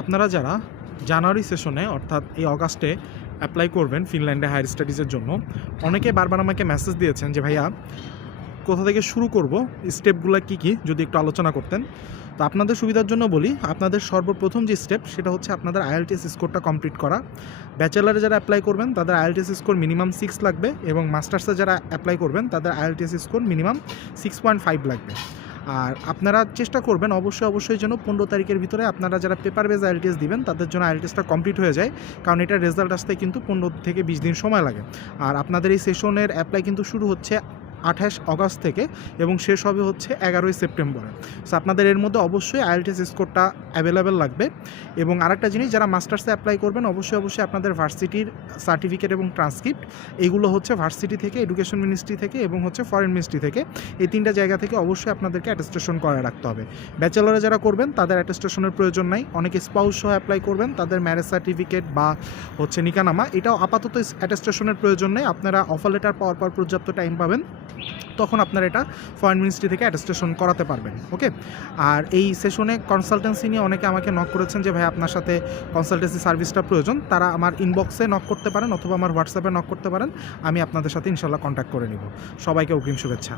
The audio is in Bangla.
আপনারা যারা জানুয়ারি সেশনে অর্থাৎ এই অগাস্টে অ্যাপ্লাই করবেন ফিনল্যান্ডে হায়ার স্টাডিজের জন্য, অনেকে বারবার আমাকে মেসেজ দিয়েছেন যে ভাইয়া কোথা থেকে শুরু করব, স্টেপগুলো কী কী যদি একটু আলোচনা করতেন। তো আপনাদের সুবিধার জন্য বলি, আপনাদের সর্বপ্রথম যে স্টেপ সেটা হচ্ছে আপনাদের আইএলটিএস স্কোরটা কমপ্লিট করা। ব্যাচেলারে যারা অ্যাপ্লাই করবেন তাদের আইএলটিএস স্কোর মিনিমাম 6 লাগবে, এবং মাস্টার্সে যারা অ্যাপ্লাই করবেন তাদের আইএলটিএস স্কোর মিনিমাম 6.5 লাগবে। আর আপনারা চেষ্টা করবেন অবশ্যই যেন 15 তারিখের ভিতরে আপনারা যারা পেপার বেজ আইএলটিএস দিবেন তাদের জন্য আইএলটিএসটা কমপ্লিট হয়ে যায়, কারণ এটার রেজাল্ট আসতে কিন্তু 15 থেকে 20 দিন সময় লাগে। আর আপনাদের এই সেশনের অ্যাপ্লাই কিন্তু শুরু হচ্ছে 28 অগাস্ট থেকে এবং শেষ হবে হচ্ছে 11ই সেপ্টেম্বরে। সো আপনাদের এর মধ্যে অবশ্যই আইএলটিএস স্কোরটা অ্যাভেলেবেল লাগবে। এবং আরেকটা জিনিস, যারা মাস্টার্সে অ্যাপ্লাই করবেন অবশ্যই আপনাদের ভার্সিটির সার্টিফিকেট এবং ট্রান্সক্রিপ্ট এগুলো হচ্ছে ভার্সিটি থেকে, এডুকেশন মিনিস্ট্রি থেকে এবং হচ্ছে ফরেন মিনিস্ট্রি থেকে, এই 3টা জায়গা থেকে অবশ্যই আপনাদেরকে অ্যাটেস্টেশন করে রাখতে হবে। ব্যাচেলরে যারা করবেন তাদের অ্যাটেস্টেশনের প্রয়োজন নাই। অনেকে স্পাউস সহ অ্যাপ্লাই করবেন, তাদের ম্যারেজ সার্টিফিকেট বা হচ্ছে নিকানামা এটাও আপাতত অ্যাটেস্টেশনের প্রয়োজন নেই। আপনারা অফার লেটার পাওয়ার পর পর্যাপ্ত টাইম পাবেন, তখন আপনারা এটা ফরেন মিনিস্ট্রি থেকে অ্যাটেস্টেশন করাতে পারবেন। ওকে। আর এই সেশনে কনসালটেন্সি নিয়ে অনেকে আমাকে নক করেছেন যে ভাই আপনার সাথে কনসালটেন্সি সার্ভিসটা প্রয়োজন, তারা আমার ইনবক্সে নক করতে পারেন অথবা আমার হোয়াটসঅ্যাপে নক করতে পারেন। আমি আপনাদের সাথে ইনশাল্লাহ কন্ট্যাক্ট করে নিব। সবাইকে অগ্রিম শুভেচ্ছা।